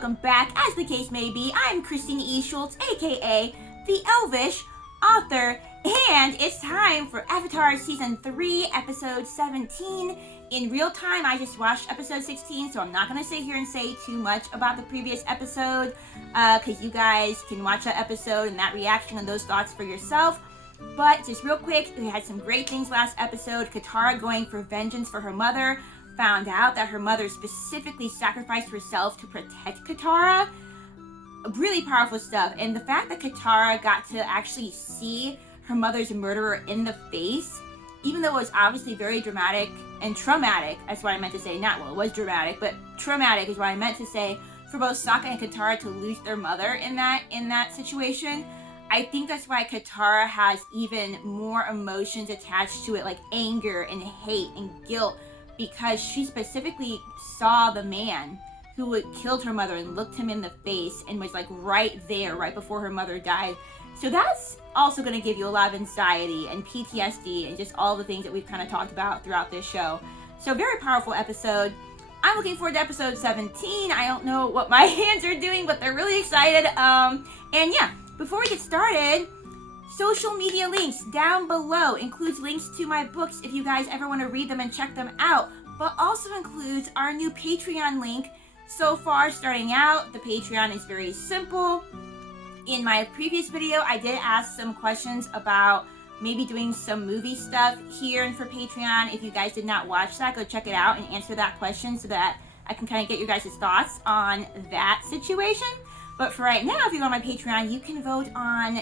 welcome back. As the case may be, I'm Christine E. Schulze, aka the Elvish author, and it's time for Avatar Season 3, Episode 17. In real time, I just watched Episode 16, so I'm not going to sit here and say too much about the previous episode, because you guys can watch that episode and that reaction and those thoughts for yourself. But just real quick, we had some great things last episode. Katara going for vengeance for her mother, found out that her mother specifically sacrificed herself to protect Katara. Really powerful stuff. And the fact that Katara got to actually see her mother's murderer in the face, even though it was obviously very dramatic and traumatic, that's what I meant to say. Not, well, it was dramatic, but traumatic is what I meant to say, for both Sokka and Katara to lose their mother in that situation. I think that's why Katara has even more emotions attached to it, like anger and hate and guilt, because she specifically saw the man who had killed her mother and looked him in the face and was like right there, right before her mother died. So that's also going to give you a lot of anxiety and PTSD and just all the things that we've kind of talked about throughout this show. So very powerful episode. I'm looking forward to episode 17. I don't know what my hands are doing, but they're really excited. And yeah, before we get started, social media links down below includes links to my books if you guys ever want to read them and check them out, but also includes our new Patreon link. So far, starting out, the Patreon is very simple. In my previous video, I did ask some questions about maybe doing some movie stuff here and for Patreon. If you guys did not watch that, go check it out and answer that question so that I can kind of get your guys' thoughts on that situation. But for right now, if you go on my Patreon, you can vote on,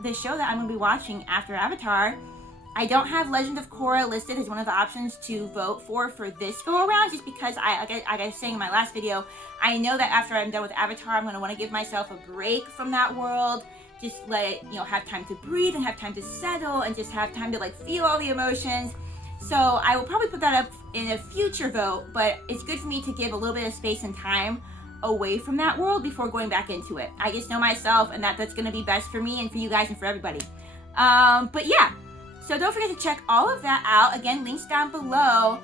the show that I'm going to be watching after Avatar. I don't have Legend of Korra listed as one of the options to vote for this go around, just because like I was saying in my last video, I know that after I'm done with Avatar, I'm going to want to give myself a break from that world. Just let it, have time to breathe and have time to settle and just have time to feel all the emotions. So I will probably put that up in a future vote, but it's good for me to give a little bit of space and time away from that world before going back into it. I just know myself, and that's going to be best for me and for you guys and for everybody. But yeah, so don't forget to check all of that out. Again, links down below.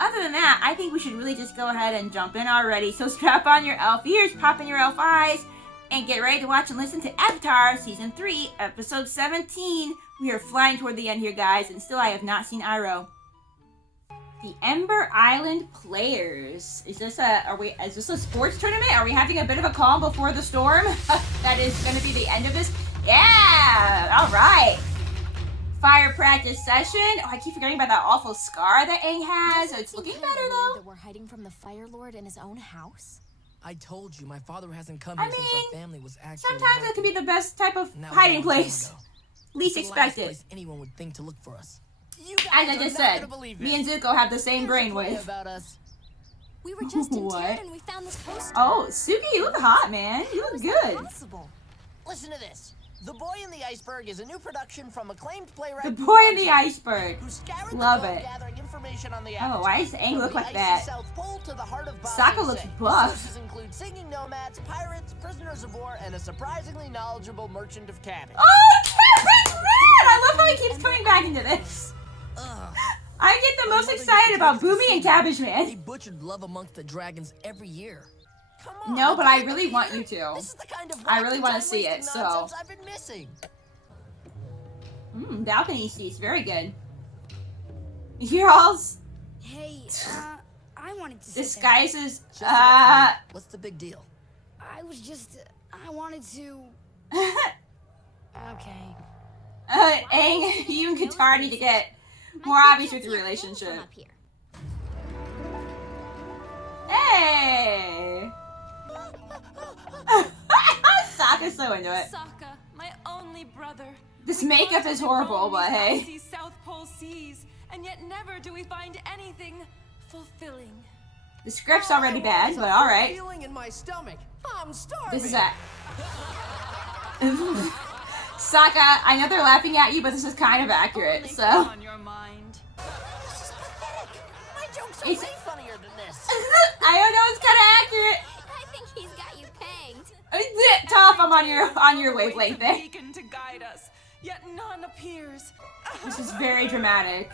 Other than that, I think we should really just go ahead and jump in already. So strap on your elf ears, pop in your elf eyes, and get ready to watch and listen to Avatar Season 3, Episode 17. We are flying toward the end here, guys, and still I have not seen Iroh. The Ember Island Players. Is this a sports tournament? Are we having a bit of a calm before the storm? That is going to be the end of this? Yeah! All right. Fire practice session. Oh, I keep forgetting about that awful scar that Aang has. So it's looking better, though. That we're hiding from the Fire Lord in his own house? I told you, my father hasn't come here since our family was actually sometimes it could be the best type of hiding place. Least expected. Place anyone would think to look for us. As I just said, me and Zuko have the same brainwave. We were just in town and we found this poster. Oh, Suki, you look hot, man. You look good. Listen to this. The Boy in the Iceberg is a new production from acclaimed playwright. The Boy in the Iceberg. Love it. Information on the why does Aang look like that? Sokka looks buff. Include singing nomads, pirates, prisoners of war, and a surprisingly knowledgeable merchant of cabbage. Oh, Cabbage Man! I love how he keeps coming back into this. I get the most excited about Boomy and Cabbage Man. He butchered love amongst the dragons every year. Come on, no, but I really want you to. This is the kind of I really want to see it, so. I've been missing. Balcony seats, very good. You're all. Hey, I wanted to. Disguises. What's the big deal? I wanted to. Okay. Aang, you and Katara need to get more obvious with your relationship. Hey! Sokka's so into it. Sokka, my only brother. This makeup is horrible, but hey. Icy South Pole seas, and yet never do we find anything fulfilling. The script's already bad, but all right. Feeling in my stomach. I'm starving. This is that. Sokka, I know they're laughing at you, but this is kind of accurate, so. On your mind. This is pathetic. My jokes are way funnier than this. I don't know, it's kind of accurate. I think he's got you pegged. Tough, I'm on your wavelength there. Beacon to guide us, yet none appears. This is very dramatic.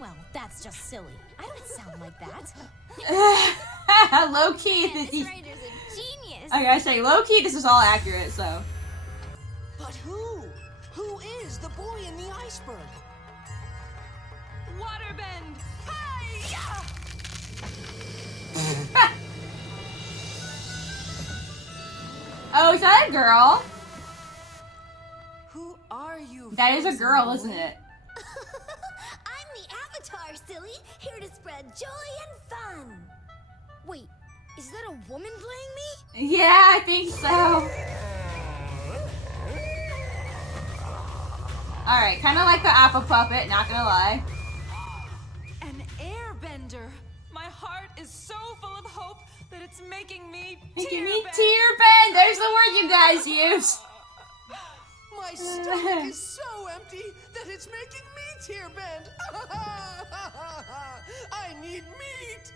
Well, that's just silly. I don't sound like that. Low key, Man, this writer's a genius. I gotta say, low key, this is all accurate. So. But who? Who is the boy in the iceberg? Waterbend! Hi-ya! Oh, is that a girl? Who are you? That is a frozen girl, boy? isn't it? I'm the Avatar, silly. Here to spread joy and fun. Wait, is that a woman playing me? Yeah, I think so. Alright, kind of like the Appa puppet, not gonna lie. An airbender. My heart is so full of hope that it's making me Making me tear-bend. tear bend. There's the word you guys use. My stomach is so empty that it's making me tear bend. I need meat.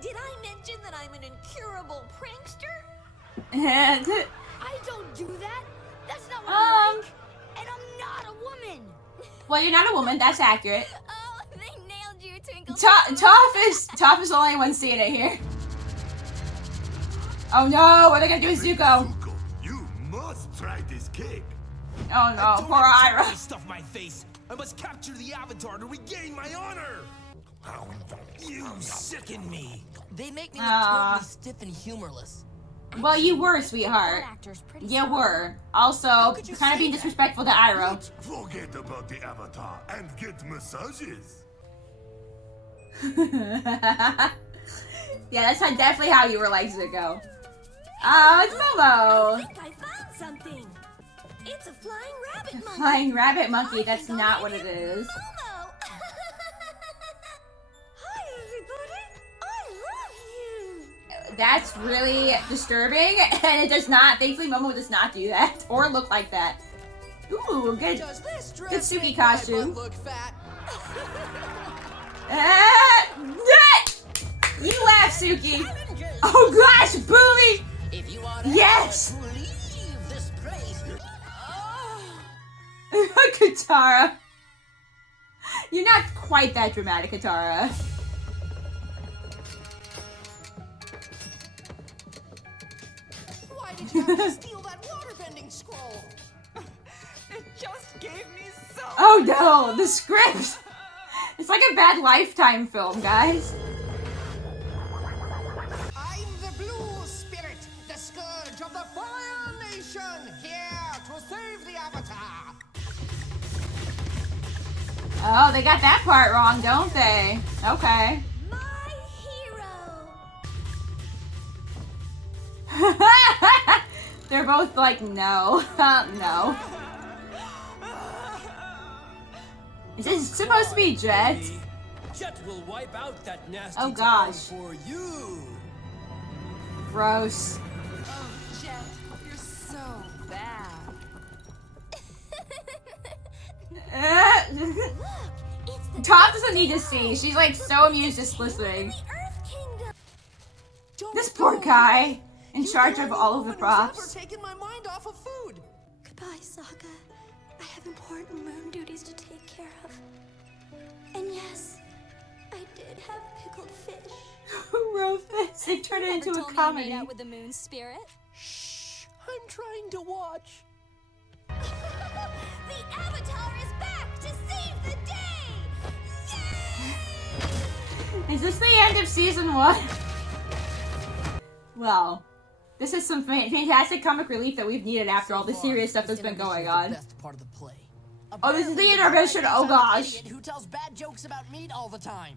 Did I mention that I'm an incurable prankster? And I don't do that. That's not what I like. And I'm not a woman. well, you're not a woman. That's accurate. Oh, they nailed you, Twinkle. Toph is the only one seeing it here. Oh no! What are they gonna do with Zuko? Zuko, you must try this cake. Oh no! Poor Ira. Stuff my face. I must capture the Avatar to regain my honor. You sicken me. They make me look Ah. totally stiff and humorless. Well, you were, sweetheart. That actor's pretty You strong. were. Also, could you kind of say being that? disrespectful to Iroh. Forget about the Avatar and get massages. Yeah, that's definitely how you were like Zuko. Oh, it's I Momo. think I found something. It's a flying rabbit monkey. Flying rabbit monkey. I That's think I'll not name what it him is. Momo. Hi, everybody. I love you. That's really disturbing, and it does not. Thankfully, Momo does not do that or look like that. Ooh, good. Does this dress Good Suki make my costume. butt look fat? You laugh, Suki. Oh gosh, bully. If you are Yes. to leave this place, Katara. You're not quite that dramatic, Katara. why did you have to steal that waterbending scroll? It just gave me so. Oh no, the script. It's like a bad Lifetime film, guys. I'm the Blue Spirit, the scourge of the Fire Nation, here to save the Avatar. Oh, they got that part wrong, don't they? Okay. My hero. They're both like, no. No. Is this supposed to be Jet? Jet will wipe out that nasty Oh, town gosh. for you. Gross. Oh, Jet, you're so bad. It's the Toph doesn't need to see. She's like so amused just listening. Earth Kingdom. This poor guy in charge of all of the props. Who's ever taken my mind off of food? Goodbye, Sokka. I have important moon duties to take care of. And yes, I did have pickled fish. Who wrote this? They turned it into a comedy. with the moon spirit? Shh, I'm trying to watch. The Avatar is back to save the day! Yay! Is this the end of season 1? Well, this is some fantastic comic relief that we've needed after all the serious stuff that's been going on. The best part of the play. Oh, this is the Apparently, intermission. guy Oh thinks I'm an gosh. idiot who tells bad jokes about meat all the time.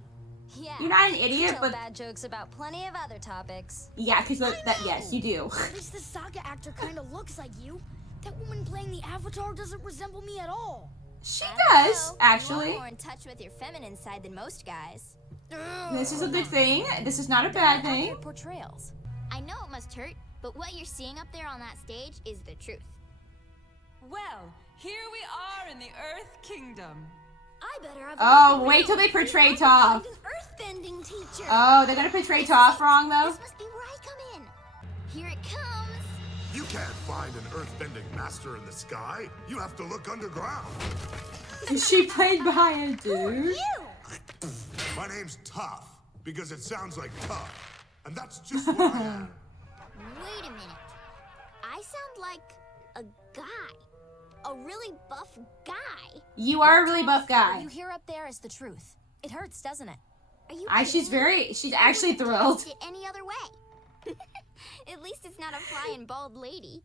Yeah. You're not an idiot, Tell but bad jokes about plenty of other topics. yeah, because that yes, you do. At least the Sokka actor kind of looks like you. That woman playing the Avatar doesn't resemble me at all. She I does, know. actually. You're more in touch with your feminine side than most guys. This is a good thing. This is not a bad thing. Portrayals. I know it must hurt, but what you're seeing up there on that stage is the truth. Well, here we are in the Earth Kingdom. I better have. Oh, wait till they portray Toph. An earthbending teacher. Oh, they're gonna portray Toph wrong though. This must be where I come in. Here it comes. You can't find an earthbending master in the sky. You have to look underground. She played by a dude. My name's Tough because it sounds like tough, and that's just what I am. Wait a minute. I sound like a guy. A really buff guy. You are a really buff What guy. you hear up there is the truth. It hurts, doesn't it? Are you She's kidding me? she's I actually wouldn't have thrilled. guessed it any other way. At least it's not a flying bald lady.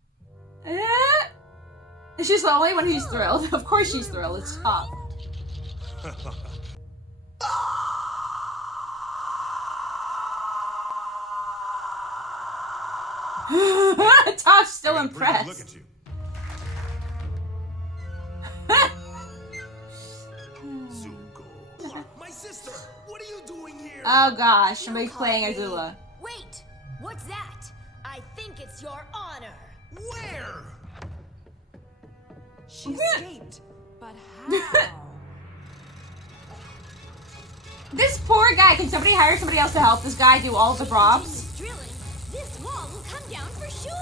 She's the only one who's thrilled. Of course she's thrilled. It's Tough. Toph's still I got a pretty good look impressed. at you. Zuko. My sister, what are you doing here? Oh gosh, somebody's playing Azula. Wait! What's that? I think it's your honor. Where? She escaped, but how? This poor guy. Can somebody hire somebody else to help this guy do all the props? Drilling. This wall will come down for sure.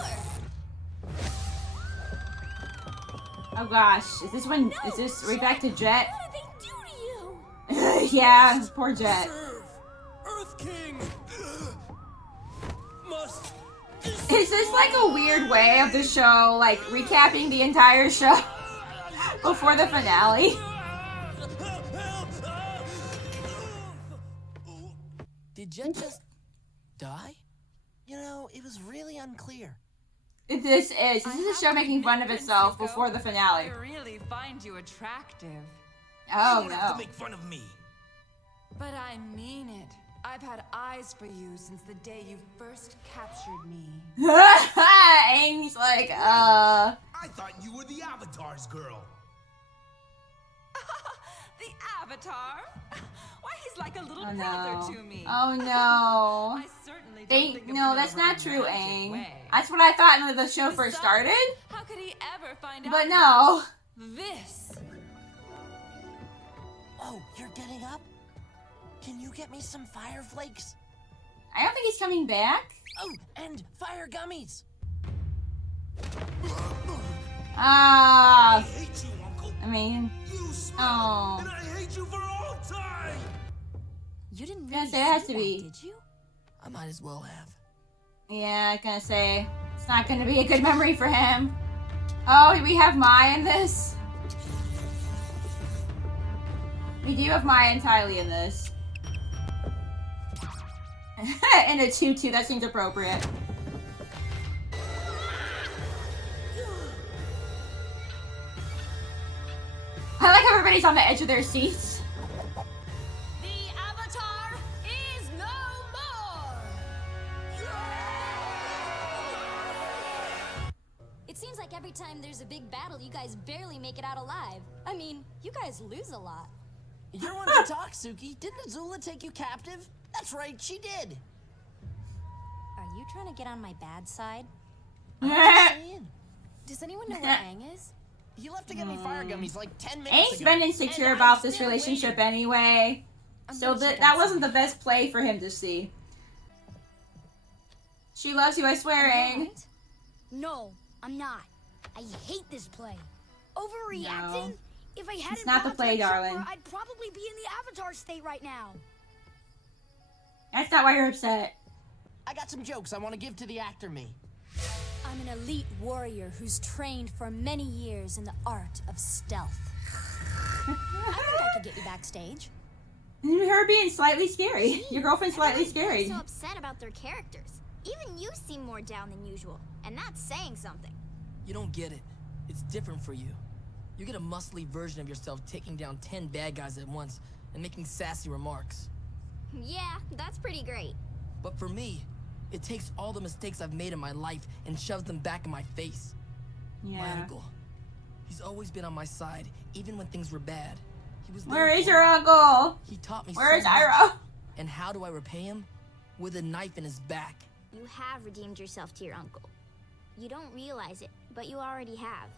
Oh gosh, is this when? Is this right back to Jet? What did they do to you? Yeah, poor Jet. Serve, Earth King. Must. Is this like a weird way of the show, like recapping the entire show before the finale? Did Jet just die? You know, it was really unclear. This is a show making fun of itself before the I finale. really find you attractive. Oh You don't have to no. make fun of me. But I mean it. I've had eyes for you since the day you first captured me. Aang's like, I thought you were the Avatar's girl. The Avatar? Why, he's like a little oh brother no. to me. Oh no. I certainly don't think of No, him in that's a not true, romantic Aang. way. That's what I thought when the show first Besides, started. How could he ever find out But no. this? Oh, you're getting up? Can you get me some fire flakes? I don't think he's coming back. Oh, and fire gummies. Ah, I hate you, Uncle. I mean, You smell, oh. and I hate you for all time. You didn't Yeah, really so it has see to that, be. did you? I might as well have. Yeah, I was gonna say, it's not gonna be a good memory for him. Oh, we have Mai in this. We do have Mai and Tylee in this. And a tutu, that seems appropriate. I like how everybody's on the edge of their seats. The Avatar is no more! It seems like every time there's a big battle, you guys barely make it out alive. I mean, you guys lose a lot. You're one to talk, Suki. Didn't Azula take you captive? That's right, she did. Are you trying to get on my bad side? Just saying. Does anyone know where Aang is? He left to get me fire gummies like 10 minutes Aang's ago. been insecure And about I'm this still relationship waiting. anyway. So that wasn't the best play for him to see. She loves you, I swear, Aang. Right? No, I'm not. I hate this play. Overreacting? No. If I hadn't not the popped play, that trigger, darling. I'd probably be in the Avatar state right now. That's not why you're upset. I got some jokes I want to give to the actor me. I'm an elite warrior who's trained for many years in the art of stealth. I think I could get you backstage. Her being slightly scary. Your girlfriend's slightly Everyone's scary. so upset about their characters. Even you seem more down than usual, and that's saying something. You don't get it. It's different for you. You get a muscly version of yourself taking down 10 bad guys at once and making sassy remarks. Yeah, that's pretty great. But for me, it takes all the mistakes I've made in my life and shoves them back in my face. My Yeah. uncle. He's always been on my side, even when things were bad. He was Where there is for your me. uncle? He taught me Where is so much. Iroh? And how do I repay him? With a knife in his back. You have redeemed yourself to your uncle. You don't realize it, but you already have.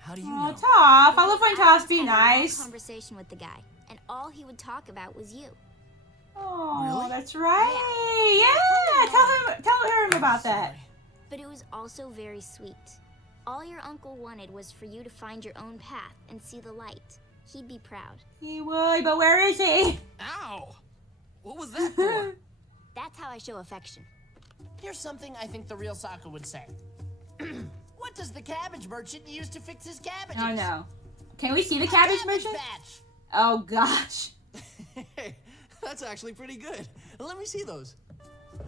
How do you Oh, know? Toph. I love when I Toph's be had a long nice. conversation with the guy, and all he would talk about was you. Oh, Really? that's right. Yeah. Tell him about that. Sorry. But it was also very sweet. All your uncle wanted was for you to find your own path and see the light. He'd be proud. He would, but where is he? Ow! What was that for? That's how I show affection. Here's something I think the real Sokka would say. What does the cabbage merchant use to fix his cabbages? Oh no. Can we see the cabbage merchant? Patch. Oh gosh. Hey, that's actually pretty good. Let me see those.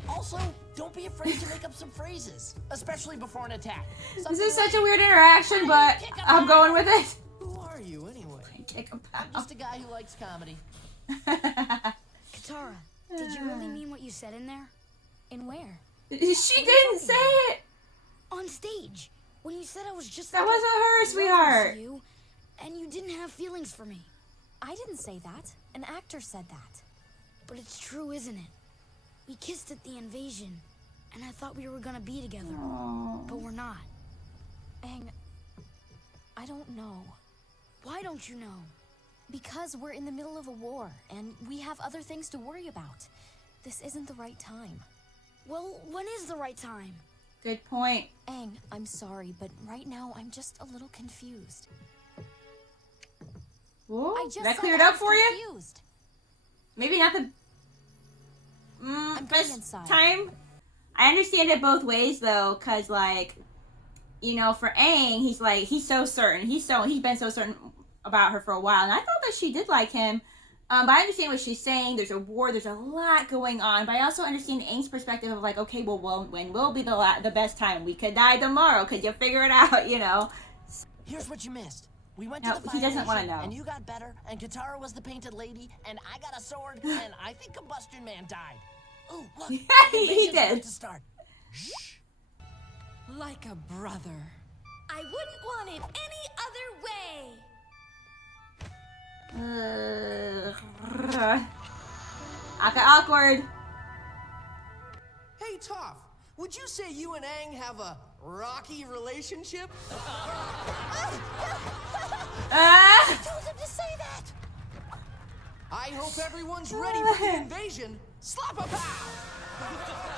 Also, don't be afraid to make up some phrases, especially before an attack. This is such a weird interaction, but I'm going with it. Who are you, anyway? Kick a I'm just a guy who likes comedy. Katara, did you really mean what you said in there? In where? She didn't say it. On stage. When you said I was just That like wasn't her, sweetheart. you, and you didn't have feelings for me. I didn't say that. An actor said that. But it's true, isn't it? We kissed at the invasion, and I thought we were gonna be together. But we're not. Aang, I don't know. Why don't you know? Because we're in the middle of a war, and we have other things to worry about. This isn't the right time. Well, when is the right time? Good point. Aang, I'm sorry, but right now I'm just a little confused. Ooh, I just that said cleared I up was for you? confused. Maybe not the I'm going best inside. time. I understand it both ways though, cause like, you know, for Aang, he's so certain. He's been so certain about her for a while, and I thought that she did like him. But I understand what she's saying. There's a war. There's a lot going on. But I also understand Aang's perspective of like, okay, well, when will be the best time? We could die tomorrow. Could you figure it out? You know. Here's what you missed. We went No, to the he Fire doesn't wanna Nation, know. and you got better, and Katara was the painted lady, and I got a sword, and I think Combustion Man died. Oh, look. he the invasion's about did. to start. Like a brother. I wouldn't want it any other way. Awkward. Hey, Toph, would you say you and Aang have a rocky relationship? Told him to say that. I hope everyone's ready for the invasion. Slap a pow!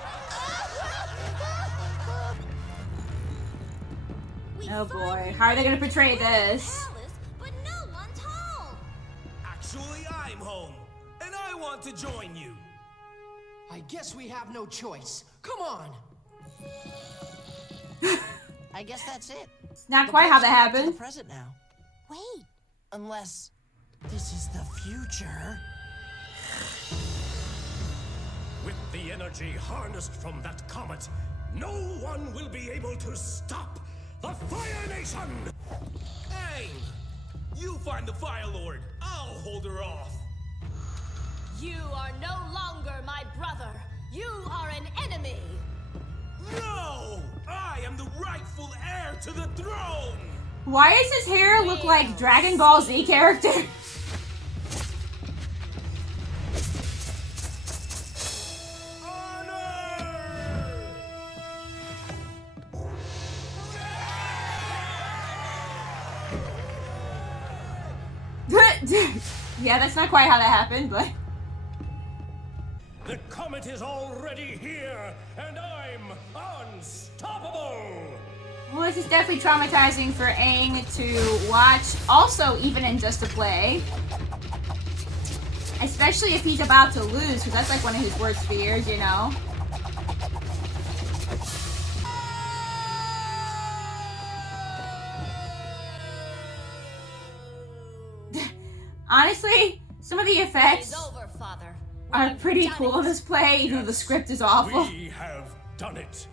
Oh boy, how are they gonna portray this? Palace, but no one's home. Actually, I'm home, and I want to join you. I guess we have no choice. Come on. I guess that's it. It's not quite how that To happened. the present now. Wait, Unless this is the future. With the energy harnessed from that comet, no one will be able to stop the Fire Nation! Hey, you find the Fire Lord. I'll hold her off. You are no longer my brother. You are an enemy. No! I am the rightful heir to the throne! Why does his hair look like Dragon Ball Z character? Yeah, that's not quite how that happened, but The comet is already here, and I'm unstoppable! well, this is definitely traumatizing for Aang to watch. Also, even in just a play, especially if he's about to lose, because that's like one of his worst fears, you know. Honestly, some of the effects Over, Father. are pretty cool in this play, even though the script is awful. We have done it.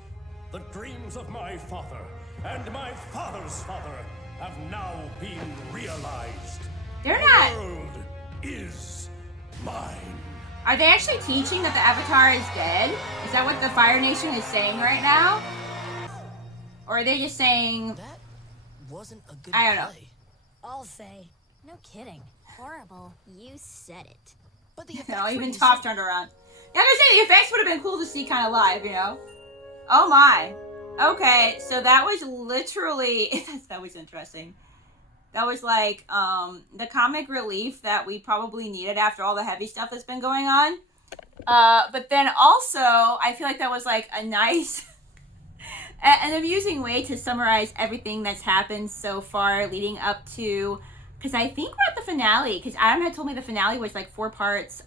The dreams of my father and my father's father have now been realized. They're The not. world is mine. Are they actually teaching that the Avatar is dead? Is that what the Fire Nation is saying right now? Or are they just saying, That wasn't a good I don't know. play. I'll say. No kidding. horrible. You said it. But the effects no, were even decent. Toph turned around. Yeah, I'm gonna say the effects would have been cool to see kind of live, you know? Oh my. Okay, so that was literally, that was interesting. That was like, the comic relief that we probably needed after all the heavy stuff that's been going on. But then also, I feel like that was like a nice, an amusing way to summarize everything that's happened so far leading up to because I think we're at the finale, because Adam had told me the finale was like 4 parts.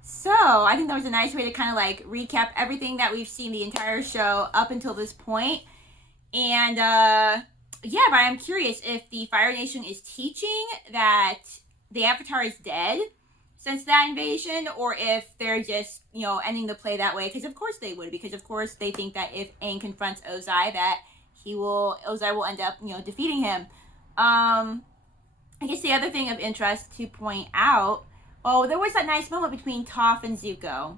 So I think that was a nice way to kind of like recap everything that we've seen the entire show up until this point. And yeah, but I'm curious if the Fire Nation is teaching that the Avatar is dead since that invasion, or if they're just, you know, ending the play that way, because of course they would, because of course they think that if Aang confronts Ozai, that Ozai will end up, you know, defeating him. I guess the other thing of interest to point out, there was that nice moment between Toph and Zuko.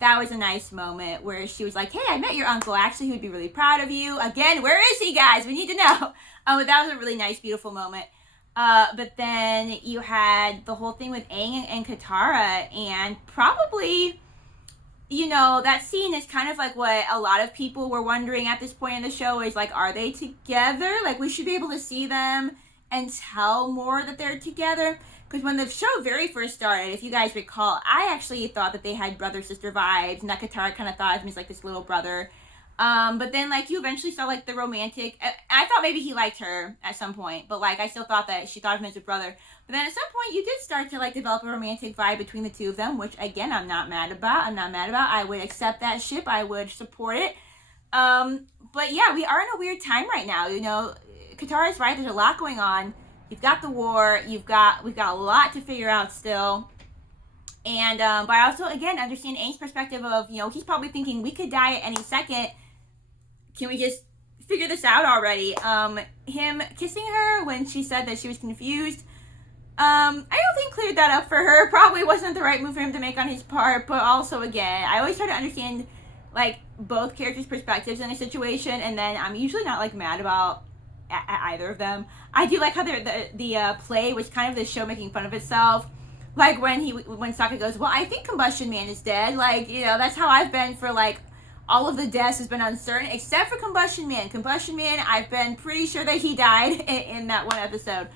That was a nice moment where she was like, hey, I met your uncle. Actually, he would be really proud of you. Again, where is he, guys? We need to know. But that was a really nice, beautiful moment. But then you had the whole thing with Aang and Katara, and probably, you know, that scene is kind of like what a lot of people were wondering at this point in the show is like, are they together? Like, we should be able to see them and tell more that they're together. Because when the show very first started, if you guys recall, I actually thought that they had brother-sister vibes, and that Katara kind of thought of him as like this little brother. But then, like, you eventually saw, like, the romantic... I thought maybe he liked her at some point, but, like, I still thought that she thought of him as a brother. But then at some point, you did start to, like, develop a romantic vibe between the two of them, which, again, I'm not mad about. I would accept that ship. I would support it. But, yeah, we are in a weird time right now, you know. Katara's right. There's a lot going on. You've got the war. We've got a lot to figure out still. And, but I also, again, understand Aang's perspective of, you know, he's probably thinking we could die at any second. Can we just figure this out already? Him kissing her when she said that she was confused, I don't think cleared that up for her. Probably wasn't the right move for him to make on his part, but also, again, I always try to understand, like, both characters' perspectives in a situation, and then I'm usually not, like, mad about either of them. I do like how the play was kind of the show making fun of itself. Like, when Sokka goes, well, I think Combustion Man is dead. Like, you know, that's how I've been for, like, all of the deaths has been uncertain, except for Combustion Man. Combustion Man, I've been pretty sure that he died in that one episode.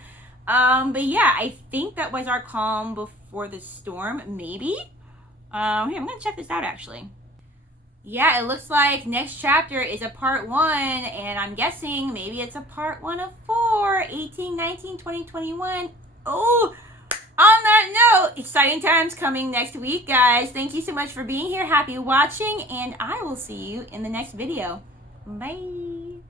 But yeah, I think that was our calm before the storm, maybe? Here, I'm gonna check this out, actually. Yeah, it looks like next chapter is a part 1, and I'm guessing maybe it's a part 1 of 4, 18, 19, 20, 21. Oh! On that note, exciting times coming next week, guys. Thank you so much for being here. Happy watching, and I will see you in the next video. Bye.